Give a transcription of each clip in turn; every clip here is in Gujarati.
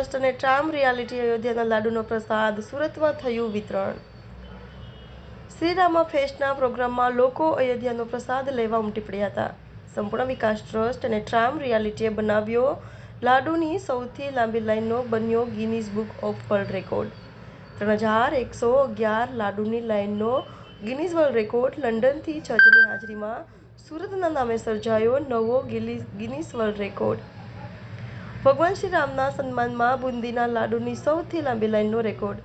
ટ્રસ્ટ અને ટ્રામ રિયાલિટી અયોધ્યાના લાડુનો પ્રસાદ સુરતમાં થયું વિતરણ. શ્રીરામા ફેસ્ટના પ્રોગ્રામમાં લોકો અયોધ્યાનો પ્રસાદ લેવા ઉમટી પડ્યા હતા. સંપૂર્ણ વિકાસ ટ્રસ્ટ અને ટ્રામ રિયાલિટીએ બનાવ્યો લાડુની સૌથી લાંબી લાઇનનો બન્યો Guinness book of world record. 3111 લાડુની લાઇનનો ગિનીઝ વર્લ્ડ રેકોર્ડ. લંડનથી જજની હાજરીમાં સુરતના નામે સર્જાયો નવો ગિનીઝ વર્લ્ડ રેકોર્ડ. ભગવાન શ્રી રામના સન્માનમાં બુંદીના લાડુની સૌથી લાંબી લાઇનનો રેકોર્ડ.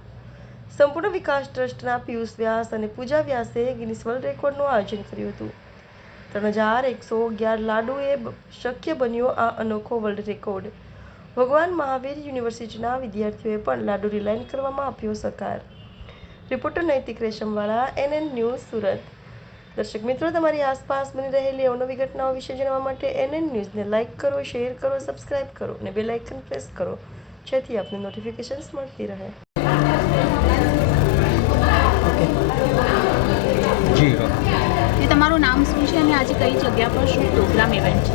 સંપૂર્ણ વિકાસ ટ્રસ્ટના પિયુષ વ્યાસ અને પૂજા વ્યાસે ગિનીઝ વર્લ્ડ રેકોર્ડનું આયોજન કર્યું હતું. 3111 લાડુએ શક્ય બન્યો આ અનોખો વર્લ્ડ રેકોર્ડ. ભગવાન મહાવીર યુનિવર્સિટીના વિદ્યાર્થીઓએ પણ લાડુની લાઇન કરવામાં આપ્યો સહકાર. રિપોર્ટર નૈતિક રેશમવાળા, NN ન્યૂઝ, સુરત. દર્શક મિત્રો, તમારી આસપાસ બની રહેલી અવનવી ઘટનાઓ વિશે જાણવા માટે NN ન્યૂઝને લાઇક કરો, શેર કરો, સબસ્ક્રાઇબ કરો અને બેલ આઇકન પ્રેસ કરો, જેથી આપને નોટિફિકેશન્સ મળતી રહે. તમારું નામ શું છે અને આજે કઈ જગ્યા પર શું પ્રોગ્રામ ઇવેન્ટ છે?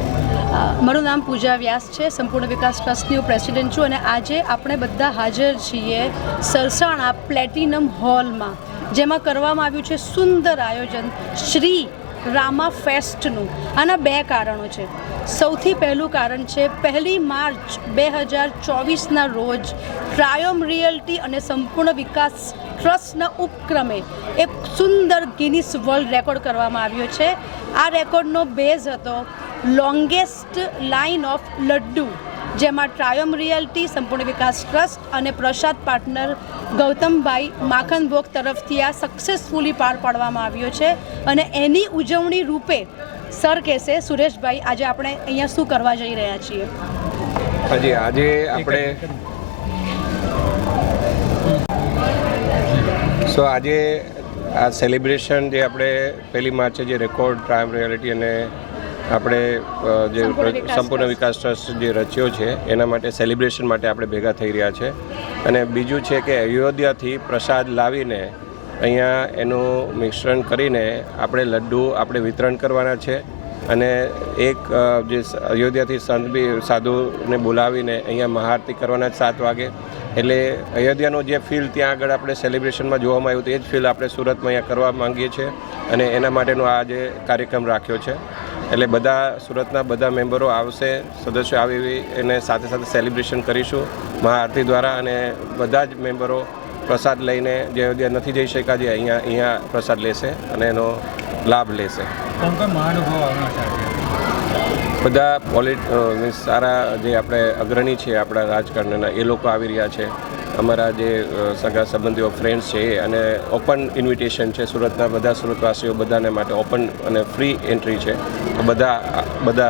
મારું નામ પૂજા વ્યાસ છે. સંપૂર્ણ વિકાસ ટ્રસ્ટની હું પ્રેસિડેન્ટ છું અને આજે આપણે બધા હાજર છીએ સરસાણા પ્લેટિનમ હોલમાં, જેમાં કરવામાં આવ્યું છે સુંદર આયોજન શ્રી રામા ફેસ્ટનું. આના બે કારણો છે. સૌથી પહેલું કારણ છે 1 માર્ચ 2024ના રોજ ટ્રાયમ રિયલ્ટી અને સંપૂર્ણ વિકાસ ટ્રસ્ટના ઉપક્રમે એક સુંદર ગિનીસ વર્લ્ડ રેકોર્ડ કરવામાં આવ્યો છે. આ રેકોર્ડનો બેઝ હતો લોંગેસ્ટ લાઇન ઓફ લડ્ડુ, જેમાં ટ્રાયમ રિયલ્ટી, સંપૂર્ણ વિકાસ ટ્રસ્ટ અને પ્રસાદ પાર્ટનર ગૌતમભાઈ માખનભોગ તરફથી આ સક્સેસફુલી પાર પાડવામાં આવ્યો છે. અને એની ઉજવણી રૂપે સર કહેશે, સુરેશભાઈ, આજે આપણે અહીંયા શું કરવા જઈ રહ્યા છીએ? આજે આપણે આજે આ સેલિબ્રેશન જે આપણે 1 માર્ચે જે રેકોર્ડ ટ્રાયમ રિયાલિટી અને આપણે જે સંપૂર્ણ વિકાસ ટ્રસ્ટ જે રચ્યો છે એના માટે સેલિબ્રેશન માટે આપણે ભેગા થઈ રહ્યા છે. અને બીજું છે કે અયોધ્યાથી પ્રસાદ લાવીને અહીંયા એનું મિશ્રણ કરીને આપણે લડ્ડુ આપણે વિતરણ કરવાના છે. અને એક જે અયોધ્યાથી સંત બી સાધુને બોલાવીને અહીંયા મહાઆરતી કરવાના 7 વાગે. એટલે અયોધ્યાનું જે ફીલ ત્યાં આગળ આપણે સેલિબ્રેશનમાં જોવામાં આવ્યું હતું એ જ ફીલ આપણે સુરતમાં અહીંયા કરવા માંગીએ છીએ અને એના માટેનો આ જે કાર્યક્રમ રાખ્યો છે. એટલે બધા સુરતના બધા મેમ્બરો આવશે, સદસ્યો આવી એને સાથે સાથે સેલિબ્રેશન કરીશું મહાઆરતી દ્વારા. અને બધા જ મેમ્બરો પ્રસાદ લઈને જે અયોધ્યા નથી જઈ શક્યા જે અહીંયા પ્રસાદ લેશે અને એનો લાભ લેશે. બધા સારા જે આપણે અગ્રણી છે આપણા રાજકારણના એ લોકો આવી રહ્યા છે. અમારા જે સગા સંબંધીઓ, ફ્રેન્ડ્સ છે અને ઓપન ઇન્વિટેશન છે. સુરતના બધા સુરતવાસીઓ બધાને માટે ઓપન અને ફ્રી એન્ટ્રી છે. તો બધા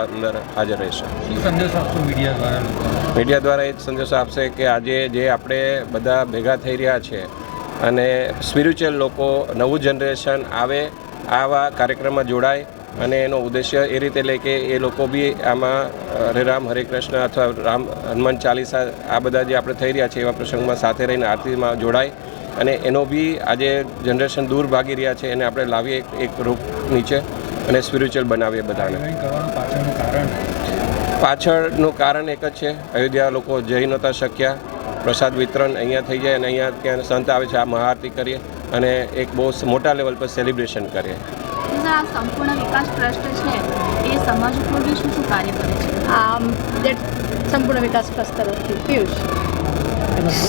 અંદર હાજર રહેશે. મીડિયા દ્વારા એક સંદેશો આપશે કે આજે જે આપણે બધા ભેગા થઈ રહ્યા છે અને સ્પિરિચ્યુઅલ લોકો, નવું જનરેશન આવે, આવા કાર્યક્રમમાં જોડાય અને એનો ઉદ્દેશ્ય એ રીતે લે કે એ લોકો બી આમાં હરે રામ હરે કૃષ્ણ અથવા હનુમાન ચાલીસા આ બધા જે આપણે થઈ રહ્યા છે એવા પ્રસંગમાં સાથે રહીને આરતીમાં જોડાય અને એનો બી આજે જનરેશન દૂર ભાગી રહ્યા છે એને આપણે લાવીએ એક રૂપ નીચે અને સ્પિરિચ્યુઅલ બનાવીએ બધાને. પાછળનું કારણ એક જ છે, અયોધ્યા લોકો જઈ નહોતા શક્યા. પ્રસાદ વિતરણ અહીંયા થઈ જાય અને અહીંયા ત્યાં સંત આવે છે, આ મહાઆરતી કરીએ અને એક બહુ મોટા લેવલ પર સેલિબ્રેશન કરીએ. આ સંપૂર્ણ વિકાસ ટ્રસ્ટ છે એ સમાજ ઉપયોગી શું કાર્ય કરે છે? સંપૂર્ણ વિકાસ ટ્રસ્ટ તરફથી પિયુષ.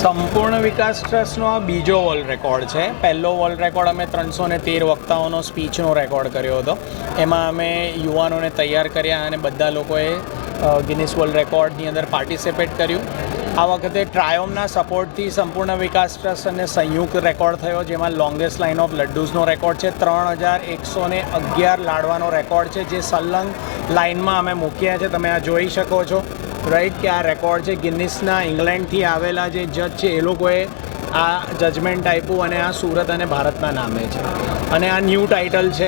સંપૂર્ણ વિકાસ ટ્રસ્ટનો આ બીજો વર્લ્ડ રેકોર્ડ છે. પહેલો વર્લ્ડ રેકોર્ડ અમે 313 વક્તાઓનો સ્પીચનો રેકોર્ડ કર્યો હતો. એમાં અમે યુવાનોને તૈયાર કર્યા અને બધા લોકોએ ગિનીસ વર્લ્ડ રેકોર્ડની અંદર પાર્ટિસિપેટ કર્યું. આ વખતે ટ્રાયોમના સપોર્ટથી સંપૂર્ણ વિકાસ ટ્રસ્ટ અને સંયુક્ત રેકોર્ડ થયો, જેમાં લોંગેસ્ટ લાઇન ઓફ લડ્ડુઝનો રેકોર્ડ છે. 3111 લાડવાનો રેકોર્ડ છે, જે સલંગ લાઇનમાં અમે મૂક્યા છે. તમે આ જોઈ શકો છો રાઈટ કે આ રેકોર્ડ છે. ગિનિસના ઇંગ્લેન્ડથી આવેલા જે જજ છે એ લોકોએ આ જજમેન્ટ આપ્યું અને આ સુરત અને ભારતના નામે છે. અને આ ન્યૂ ટાઇટલ છે,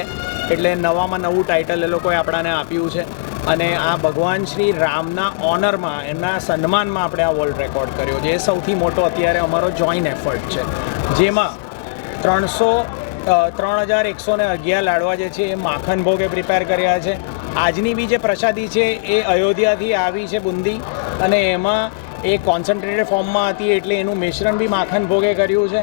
એટલે નવામાં નવું ટાઇટલ એ લોકોએ આપણાને આપ્યું છે. અને આ ભગવાન શ્રી રામના ઓનરમાં, એમના સન્માનમાં આપણે આ વર્લ્ડ રેકોર્ડ કર્યો, જે સૌથી મોટો અત્યારે અમારો જોઈન્ટ એફર્ટ છે. જેમાં 3111 લાડવા જે છે એ માખન ભોગે પ્રિપેર કર્યા છે. આજની બી જે પ્રસાદી છે એ અયોધ્યાથી આવી છે, બુંદી, અને એમાં એ કોન્સન્ટ્રેટેડ ફોર્મમાં હતી એટલે એનું મિશ્રણ બી માખણ ભોગે કર્યું છે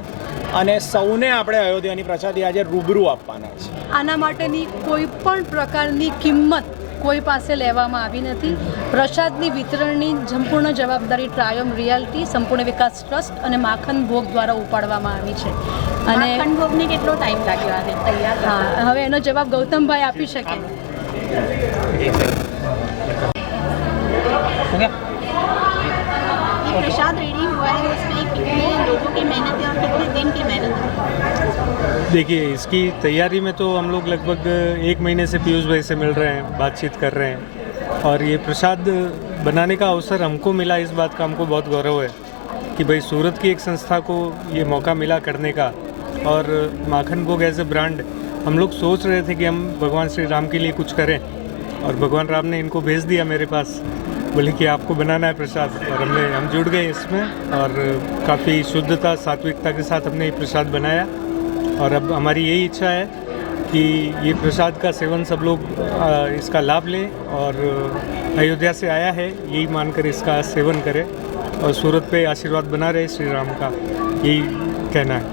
અને સૌને આપણે અયોધ્યાની પ્રસાદી આજે રૂબરૂ આપવાના છે. આના માટેની કોઈ પણ પ્રકારની કિંમત કોઈ પાસે લેવામાં આવી નથી. પ્રસાદની વિતરણની સંપૂર્ણ જવાબદારી ટ્રાયમ રિયાલિટી, સંપૂર્ણ વિકાસ ટ્રસ્ટ અને માખણ ભોગ દ્વારા ઉપાડવામાં આવી છે. અને માખણ ભોગને કેટલો ટાઈમ લાગ્યો આ તૈયાર હા, હવે એનો જવાબ ગૌતમભાઈ આપી શકે. ये प्रसाद रेडी हुआ है, उसमें कितने लोगों की मेहनत है और कितने दिन की मेहनत है? देखिए, इसकी तैयारी में तो हम लोग लगभग 1 महीने से पीयूष भाई से मिल रहे हैं, बातचीत कर रहे हैं और ये प्रसाद बनाने का अवसर हमको मिला. इस बात का हमको बहुत गौरव है कि भाई सूरत की एक संस्था को ये मौका मिला करने का. और माखन भोग एज ए ब्रांड हम लोग सोच रहे थे कि हम भगवान श्री राम के लिए कुछ करें और भगवान राम ने इनको भेज दिया मेरे पास, बोले कि आपको बनाना है प्रसाद. और हम जुड़ गए इसमें और काफ़ी शुद्धता सात्विकता के साथ हमने ये प्रसाद बनाया. और अब हमारी यही इच्छा है कि ये प्रसाद का सेवन सब लोग इसका लाभ लें और अयोध्या से आया है यही मानकर इसका सेवन करें और सूरत पे आशीर्वाद बना रहे श्री राम का, यही कहना है.